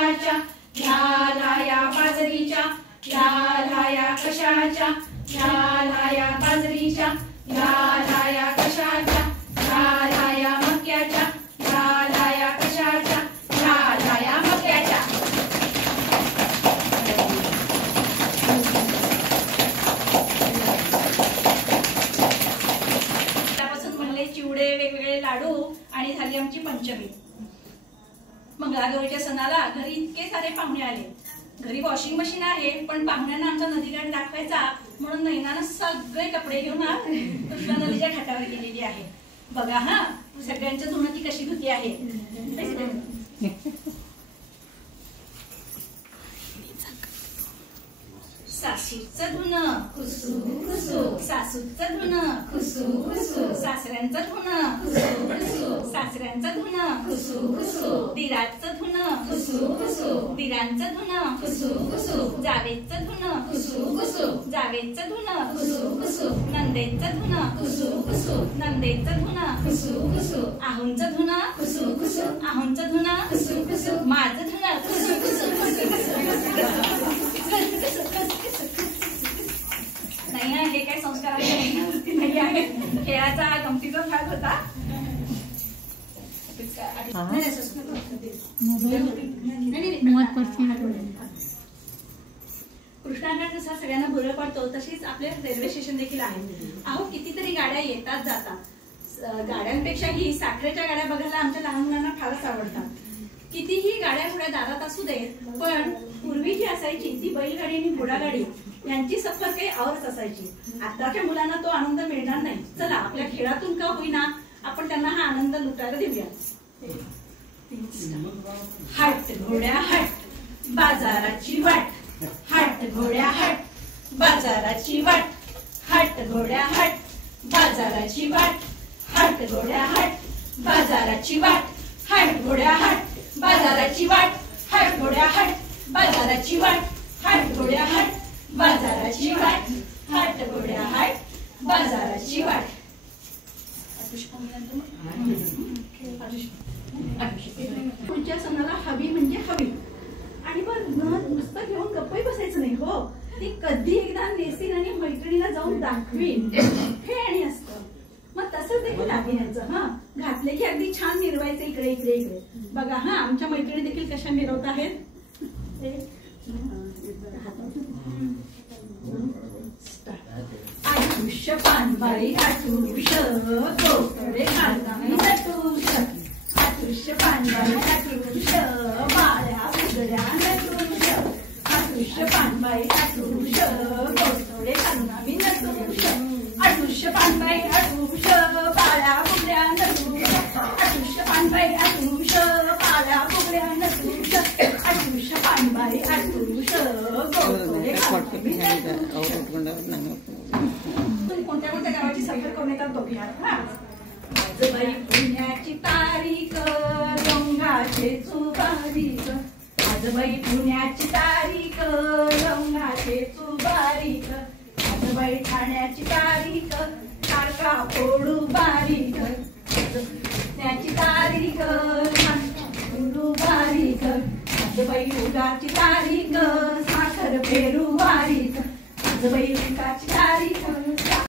कशाच्या, ह्या लाया बाजरीच्या, ह्या लाया कशाच्या, ह्या लाया बाजरीच्या, ह्या लाया कशाच्या, ह्या लाया मक्याच्या, ह्या लाया कशाच्या, ह्या लाया मक्याच्या. त्यापासून बनले चिवडे, वेगवेगळे लाडू आणि झाली आमची पंचमी. मंगळागौरीच्या सणाला घरी इतके सारे पाहुणे आले. घरी वॉशिंग मशीन आहे, पण पाहुण्यांना आमचा नदीकाठ दाखवायचा म्हणून नैनानं सगळे कपडे घेऊन कृष्णा नदीच्या घाटावर गेलेली आहे. बघा हा, सगळ्यांच्या धुणं ती कशी धुती आहे. सासूचं धुणं खुसू खुसू, सासूचं धुणं खुसू खुसू, सासऱ्यांचं धुणं खुसू खुसू, सासऱ्यांचं धुणं खुसू खुसू, दिराचं धुणं खुसू खुसू, दिरांचं धुणं खुसू खुसू, जावेचं धुणं खुसू खुसू, जावेचं धुणं खुसू खुसू, नंदेचं धुणं खुसू खुसू, नंदेचं धुणं खुसू खुसू, आहुंचं धुणं खुसू खुसू, आहुंचं धुणं खुसू खुसू, माझं धुणं खुसू खुसू. नाही हे काय संस्काराची नाही आहे, खेळाचा गमतीचा भाग होता. कृष्णाघाट जसा सगळ्यांना भुरळ पडतो तशीच आपले रेल्वे स्टेशन देखील आहे. अहो कितीतरी गाड्या येतात जातात. गाड्यांपेक्षाही साखरेच्या गाड्या बघायला आमच्या लहान मुलांना फारच आवडतात. कितीही गाड्या थोड्या दारात असू देत, पण पूर्वी जी असायची ती बैलगाडी आणि घोडागाडी यांची सफर काही आवडच असायची. आताच्या मुलांना तो आनंद मिळणार नाही. चला आपल्या खेळातून का होईना आपण त्यांना हा आनंद लुटायला देऊया. हट घोड्या हट बाजाराची वाट, हट घोड्या हट बाजाराची वाट, हट घोड्या हट बाजाराची वाट, हट घोड्या हट बाजाराची वाट, हट घोड्या हट बाजाराची वाट, हट घोड्या हट बाजाराची वाट, हट घोड्या हट बाजाराची वाट, हट घोड्या हट बाजाराची वाट. पुढच्या सणाला हवी म्हणजे हवी. आणि पण नुसतं घेऊन गप्पही बसायचं नाही हो. ती कधी एकदा नेसीन आणि मैत्रिणीला जाऊन दाखवीन हे आणि असतं. मग तसंच देखील दागिन्याचं हा घातले की अगदी छान मिरवायचं इकडे इकडे इकडे. बघा हा आमच्या मैत्रिणी देखील कशा मिरवत आहेत. आठुष्य पानबाई आठुष कोकडे घालताना नटुष, आठुष्य पानबाई आठुष बाळ्या बुगड्या नटुष, आठुष्य पानबाई आठुष कोकडे घालताना नटुष, आठुष्य पानबाई आठुष बाळ्या बुगड्या नटुष, आठुष्य पानबाई आठुष बाळ्या बुगड्या नटुष, आठुष्य पानबाई आठुष कोकडे कोणत्या कोणत्या गावाची सफर करून येतात बघूया. आजबाई पुण्याची तारीख रंगाचे चुबारीक, आजबाई पुण्याची तारीख रंगाचे चुबारीक, आजबाई ठाण्याची तारीख सारखा फोडू बारीक, त्याची तारीख फोडू बारीक, आजबाई उगाची तारीख साखर पेरू बारीक, आजबाई उगाची तारीख